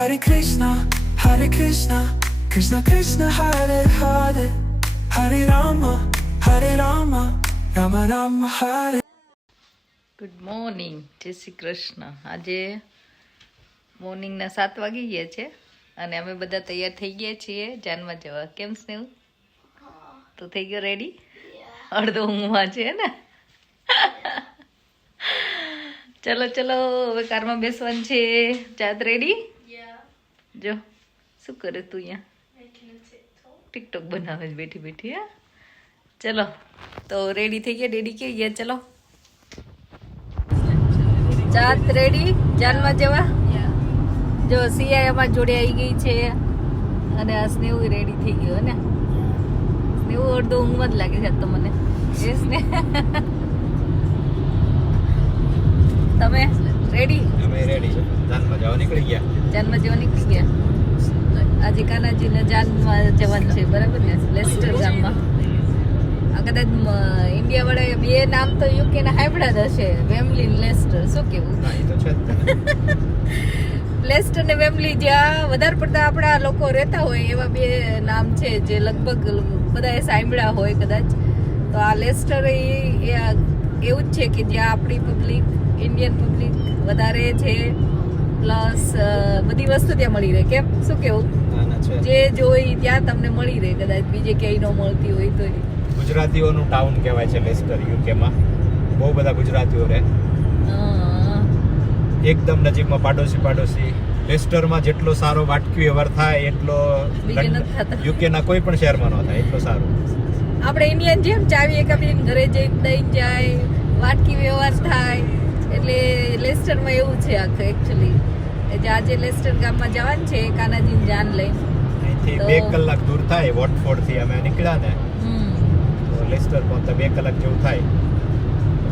Hare Krishna, Krishna Krishna, Hare Hare, Hare Rama, Rama Rama, Hare. Good morning, જય શ્રી કૃષ્ણ. આજે મોર્નિંગના 7 વાગી ગયા છે અને અમે બધા તૈયાર થઈ ગયા છીએ જાનમાં જવા. કેમ સ્નેહ? તો થઈ ગયો રેડી? અડધો ઊંઘમાં છે ને? ચલો ચલો, હવે કારમાં બેસવાનું છે. જાત રેડી? જો શું કરે તું અહીંયા? ટિકટોક બનાવે છે બેઠી બેઠી. હા ચલો, તો રેડી થઈ ગયા? રેડી કે ગયા? ચલો જાત રેડી જાનમાં જવા. જો સિયા અમાર જોડે આવી ગઈ છે અને આ સ્નેહ રેડી થઈ ગયો ને. સ્નેહ અડધો ઊંઘમાં જ લાગે છે તો મને. એ સ્નેહ તમે રેડી? અમે રેડી છે. જાનમાં જવા નીકળી ગયા. જાનમાં જવા નીકળી ગયા. આજે કાનાજીને જાનમાં જવાનું છે, બરાબર ને? લેસ્ટર ગામમાં. આ કદાચ ઇન્ડિયા વાળા બે નામ તો યુકે ના હાઈબ્રિડ જ હશે, વેમ્બલી ને લેસ્ટર. શું કેવું? હા, એ તો છે જ ને. લેસ્ટર ને વેમ્બલી જ્યાં વધારે પડતા આપણા લોકો રહેતા હોય એવા બે નામ છે જે લગભગ બધાએ સાંભળ્યા હોય કદાચ. તો આ લેસ્ટર એવું જ છે કે જ્યાં આપણી પબ્લિક, ઇન્ડિયન પબ્લિક વધારે છે, પ્લસ બધી વસ્તુ ત્યાં મળી રહે. કેમ? શું કેવું? જે જોઈ ત્યાં તમને મળી રહે, કદાચ બીજે ક્યાંય ન મળતી હોય તો. ગુજરાતીઓનું ટાઉન કહેવાય છે લેસ્ટર, યુકેમાં. બહુ બધા ગુજરાતીઓ રહે. એકદમ નજીકમાં, પાડોશી. લેસ્ટરમાં જેટલો સારો વાટકી વ્યવહાર થાય એટલો યુકેના કોઈ પણ શહેરમાં ન થાય એટલો સારો. આપણે ઇન્ડિયન જેમ ચાવી એકાબીન ઘરે જઈ દઈ જાય, વાટકી વ્યવહાર થાય. એટલે લેસ્ટરમાં એવું છે આખું એકચ્યુઅલી. આજે લેસ્ટર ગામમાં જવાનું છે કાનાજીની જાન લઈ. અહીંથી 2 કલાક દૂર થાય. વોટફોર્ડ થી અમે નીકળ્યા ને તો લેસ્ટર પહોંચતા 2 કલાક જેવું થાય.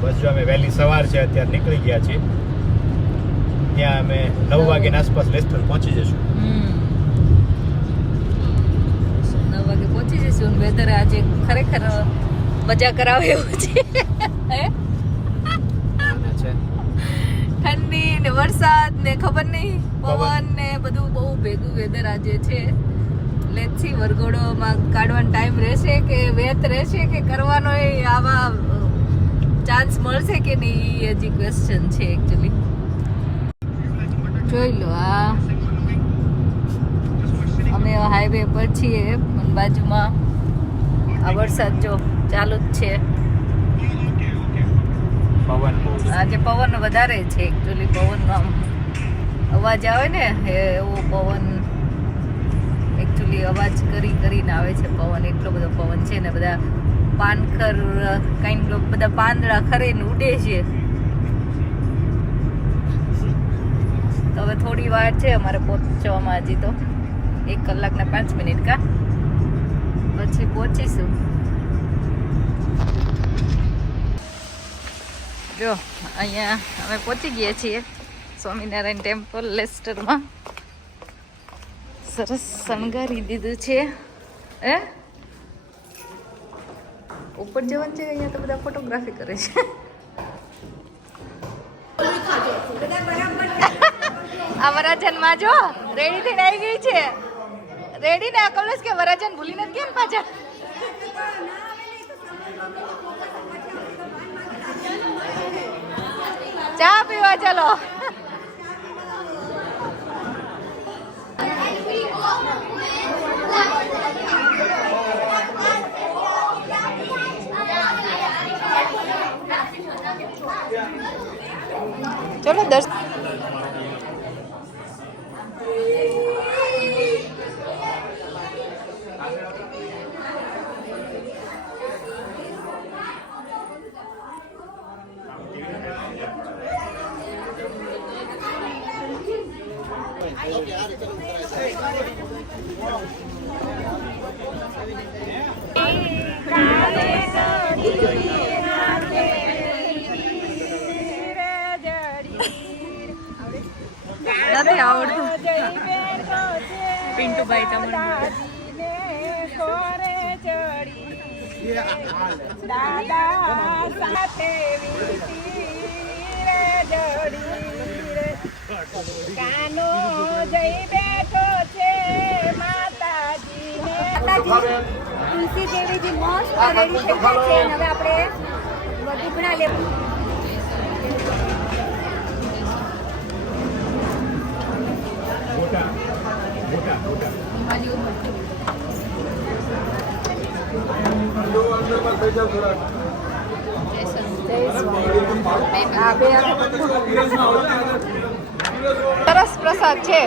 બસ જો અમે વહેલી સવાર છે અત્યારે નીકળી ગયા છીએ. ત્યાં અમે 9 વાગ્યાની આસપાસ લેસ્ટર પહોંચી જશું. 9 વાગે પહોંચી જશું. વેધર આજે ખરેખર મજા કરાવે એવું છે. ઠંડી ને વરસાદ ને ખબર નહીં, પવન ને બધું બહુ ભેગું વેધર આજે છે. લેટ્સ સી વરઘોડોમાં કાઢવાનો ટાઈમ રહેશે કે વેત રહેશે કે કરવાનો આવા ચાન્સ મળશે કે નહીં, એ હજી ક્વેશ્ચન છે એકચ્યુઅલી. જોઈ લો, આ અમે હાઈવે પર છીએ અને બાજુમાં આ વરસાદ જો ચાલુ જ છે. આજે પવન વધારે છે એકચ્યુઅલી. પવનમાં અવાજ આવે ને એવો પવન એકચ્યુઅલી અવાજ કરીને આવે છે પવન. એટલો બધો પવન છે ને. બધા પાનખર કાંઈ બધા પાંદડા ખરીને ઉડે છે. તો હવે થોડી વાર છે અમારે પહોંચવામાં, હજી તો 1 કલાકના 5 મિનિટ કા પછી પહોંચીશું. જો અહીંયા અમે પહોંચી ગયા છીએ સ્વામિનારાયણ ટેમ્પલ લેસ્ટરમાં. સરસ શણગારી દીધું છે. ઉપર જવાનું છે. અહીંયા તો બધા ફોટોગ્રાફી કરે છે. આ વરાજન માં જો રેડી થઈને આવી ગઈ છે. રેડી ને કમલેશ કે વરાજન ભૂલી નથી કેમ પાછા? ચા પીવા ચાલો. ચલો દર્શન. નથી આવડતું. પિન્ટુભાઈ તમને દાદા સાથે કાનો જઈ બેઠો છે માતાજીને. તુલસી દેવીજી મસ્ત રેડી થઈ ગયા છે અને હવે આપણે દુગણા લેવું. સરસ પ્રસાદ છે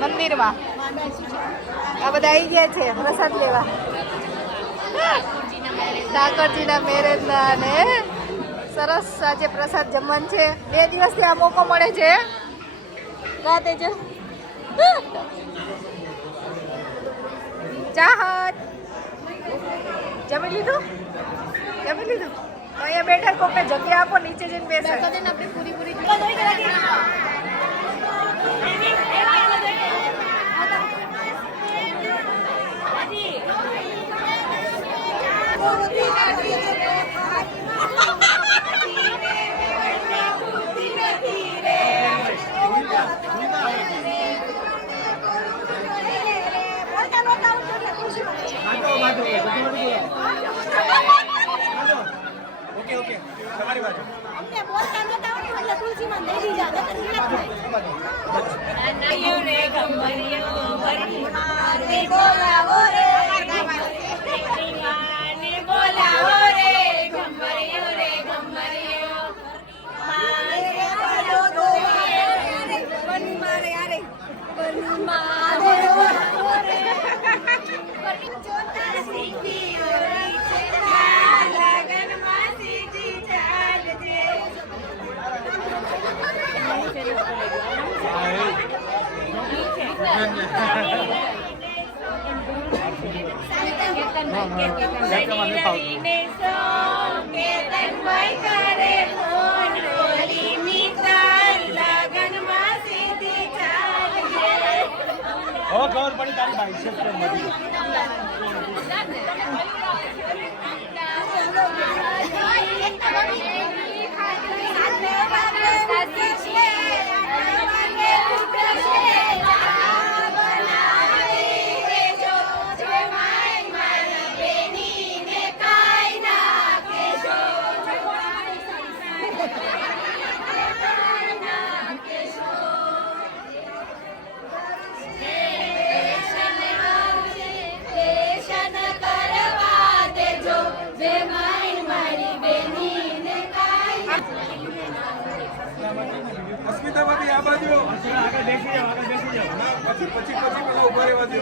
મંદિરમાં. આ બધા આવી ગયા છે પ્રસાદ લેવા. ઠાકોરજીના મેરેજ ના ને સરસ આજે પ્રસાદ જમવાનું છે. 2 દિવસથી આ મોકો મળે છે. રાતે જ ચાહત જમી લીધું. અહીંયા બેઠા કોકને જગ્યા આપો, નીચે જઈને બેસાય. આપણે પૂરી ઓકે તમારી બાજુ અમને બોલતા નતા આવડતું એટલે તુલસીમાં દઈ દીધા નકર હિલત થાય. નાયો રે ગમરિયો વરી મારે બોલાવો રે માને બોલાવો રે ગમરિયો મારે બોલાવો રે બની મારે યારે બની મારે બોલાવો રે બની જોતા સીધી ઓરી છે લગન માં સીધી ચાલજે. ખબર પડી તારી બાઈસેપ પર મળી. અસ્મિતામાંથી આ બાજુ આગળ બેસી જાઓ પછી પેલા ઉભા રહેવા દો.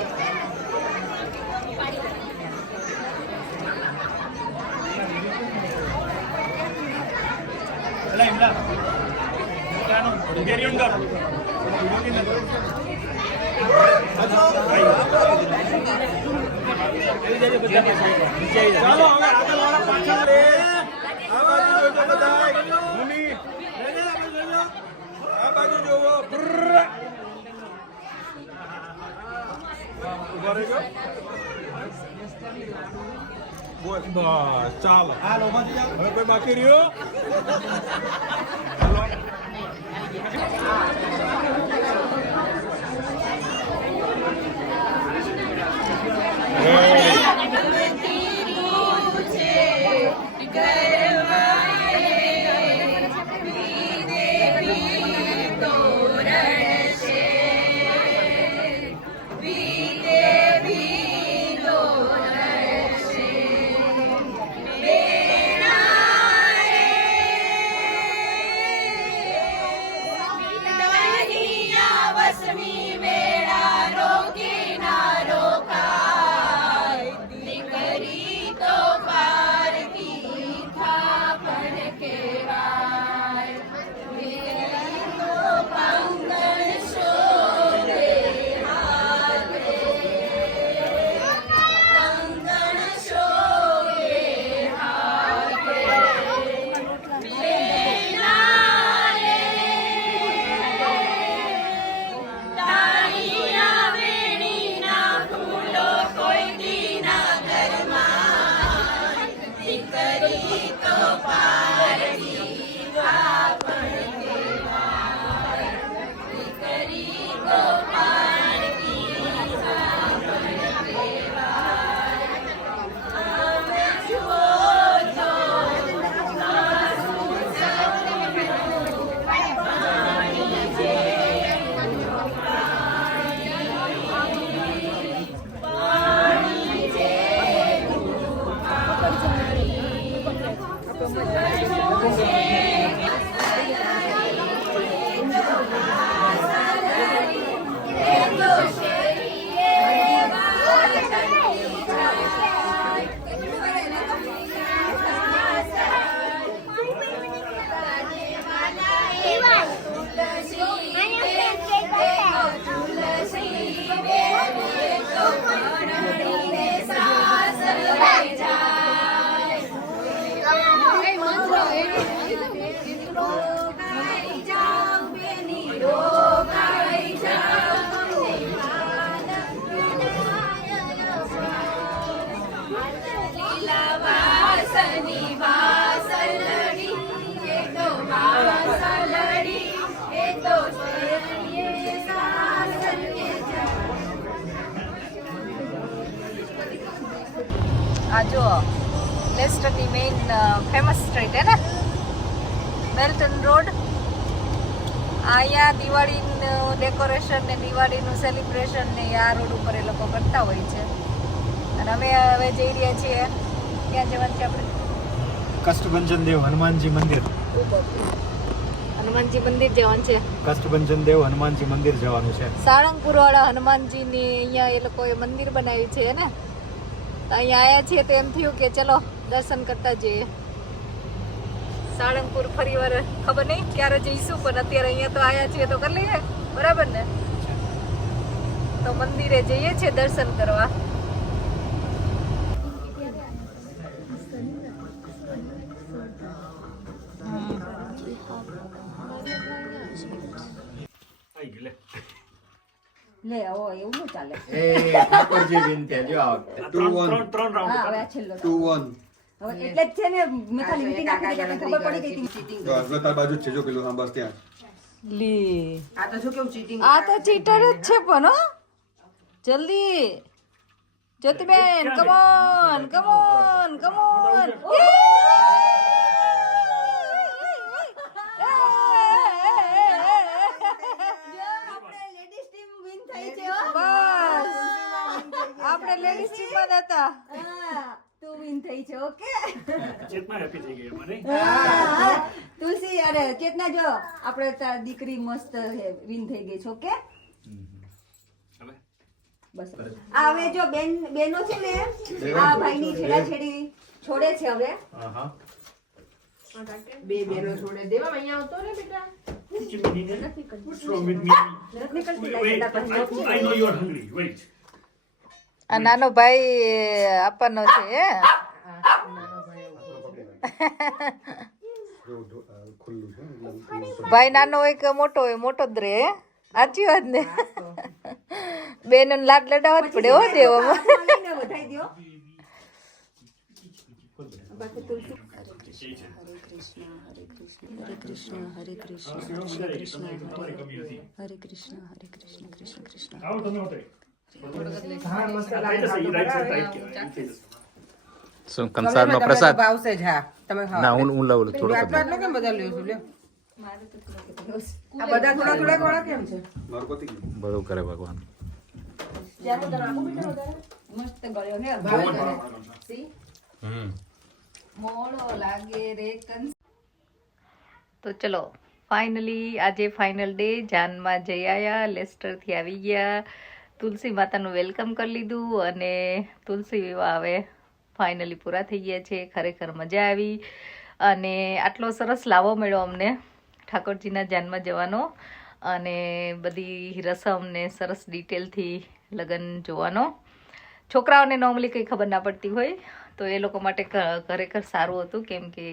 એલા ઇમલા ચાલો કેરી ઓન કર. ચાલો હવે આગળ વાળા પાછા રે. આ બાજુ જોજો બધાય. ભૂમિ આ બાજુ જોવો. ઉભા રહેજો. બોલ બસ ચાલો. હાલો હવે કોઈ બાકી રહ્યો? હાલો Daddy. આ જો લેસ્ટરની મેઇન ફેમસ સ્ટ્રીટ હે ને મેલ્ટન રોડ. અહીંયા દિવાળીનું ડેકોરેશન ને દિવાળીનું સેલિબ્રેશન ને આ રોડ ઉપર એ લોકો કરતા હોય છે. અને અમે હવે જઈ રહ્યા છીએ, ક્યાં જવાનું છે આપણે? કષ્ટભંજન દેવ હનુમાનજી મંદિર. હનુમાનજી મંદિર જવાનું છે. કષ્ટભંજન દેવ હનુમાનજી મંદિર જવાનું છે. સાળંગપુર વાળા હનુમાનજીની અહીંયા એ લોકોએ મંદિર બનાવ્યું છે ને, તો અહીંયા આવ્યા છીએ તો એમ થયું કે ચલો દર્શન કરતા જઈએ. સાળંગપુર ફરી વાર ખબર નહીં ક્યારે જઈશું, પણ અત્યારે અહીંયા તો આવ્યા છીએ તો કરી લઈએ, બરાબર ને? તો મંદિરે જઈએ છીએ દર્શન કરવા. લે ઓ એવું ન ચાલે. એ ઠાકોરજી વિનંતી જો આ ત્રણ હા હવે આ છેલ્લો 2-1 હવે એટલે જ છે ને મેં ખાલી મીટિંગ આપી દીધી એટલે ખબર પડી ગઈ હતી. તો આગળ તાર બાજુ જ છે જો પેલું હા બસ ત્યાં લી આ તો શું કેવું ચીટિંગ આ તો ચીટર જ છે પણ હો. જલ્દી જ્યોતિબેન કમોન કમોન કમોન. આપણે લેડીઝ ટીમ માં હતા. તું વિન થઈ છે. ઓકે ચેતના હેપી થઈ ગઈ મને. તુલસી અરે ચેતના જો આપણે તાર દીકરી મસ્ત વિન થઈ ગઈ છે. ઓકે બસ આ હવે જો બેનો છે ને આ ભાઈની છેડાછેડી છોડે છે હવે. બે બેનો છોડે દેવા અહીંયા આવતો ને બેટા. What's wrong with me? Wait, I know you're hungry. Wait. આ નાનો ભાઈ આપવાનો છે. ખુલ્લું છે ભાઈ નાનો હોય કે મોટો હોય, મોટો જ રહે. સાચી વાત ને? બેન લાડ લડાવવા જ પડે હો દેવામાં. હરે કૃષ્ણ હરે કૃષ્ણ કૃષ્ણ કૃષ્ણ હરે કૃષ્ણ હરે કૃષ્ણ કૃષ્ણ કૃષ્ણ. આવો તમે હોતે. શું કંસારનો પ્રસાદ ભાવશે જ હા તમે ખાઓ. ના હું લાવું થોડો આટલો કેમ બધા લ્યો છો લ્યો. આ બધા થોડા થોડા વાળા કેમ છે? મારું પતિ ગયું બધું કરે ભગવાન. મસ્ત ગળ્યો હે. મોળો લાગે રે કંસ. તો ચલો ફાઇનલી આજે ફાઇનલ ડે. જાનમાં જઈ આવ્યા, લેસ્ટરથી આવી ગયા, તુલસી માતાનું વેલકમ કરી લીધું અને તુલસી વિવાહ હવે ફાઇનલી પૂરા થઈ ગયા છે. ખરેખર મજા આવી અને આટલો સરસ લાવો મળ્યો અમને ઠાકોરજીના જાનમાં જવાનો અને બધી રસમને સરસ ડિટેલથી લગ્ન જોવાનો. છોકરાઓને નોર્મલી કંઈ ખબર ના પડતી હોય તો એ લોકો માટે ખરેખર સારું હતું, કેમ કે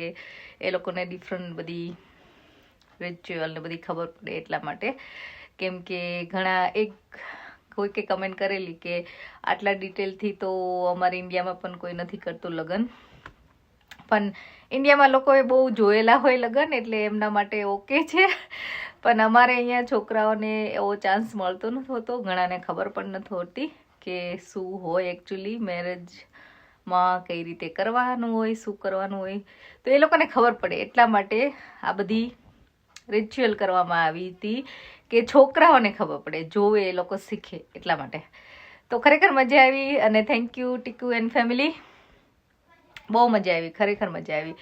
એ લોકોને ડિફરન્ટ બધી રિચ્યુઅલ ને બધી ખબર પડે એટલા માટે. કેમ કે ઘણા કોઈકે કમેન્ટ કરેલી કે આટલા ડિટેલથી તો અમારે ઇન્ડિયામાં પણ કોઈ નથી કરતું લગ્ન, પણ ઇન્ડિયામાં લોકોએ બહુ જોયેલા હોય લગ્ન એટલે એમના માટે ઓકે છે, પણ અમારે અહીંયા છોકરાઓને એવો ચાન્સ મળતો નથી હોતો. ઘણાને ખબર પણ નથી હોતી કે શું હોય એકચ્યુઅલી મેરેજમાં, કઈ રીતે કરવાનું હોય, શું કરવાનું હોય, તો એ લોકોને ખબર પડે એટલા માટે આ બધી રિચ્યુઅલ કરવામાં આવી હતી કે છોકરાઓને ખબર પડે, જોવે, એ લોકો શીખે એટલા માટે. તો ખરેખર મજા આવી અને thank you Tiku and family. બહુ મજા આવી, ખરેખર મજા આવી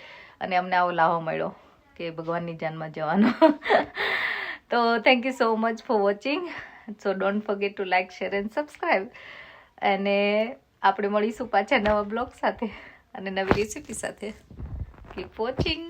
અને અમને આવો લાવો મળ્યો કે ભગવાનની જાનમાં જવાનો. તો thank you so much for watching. So don't forget two like, share and subscribe. અને આપણે મળીશું પાછા નવા બ્લોગ સાથે અને નવી રેસીપી સાથે. Keep watching.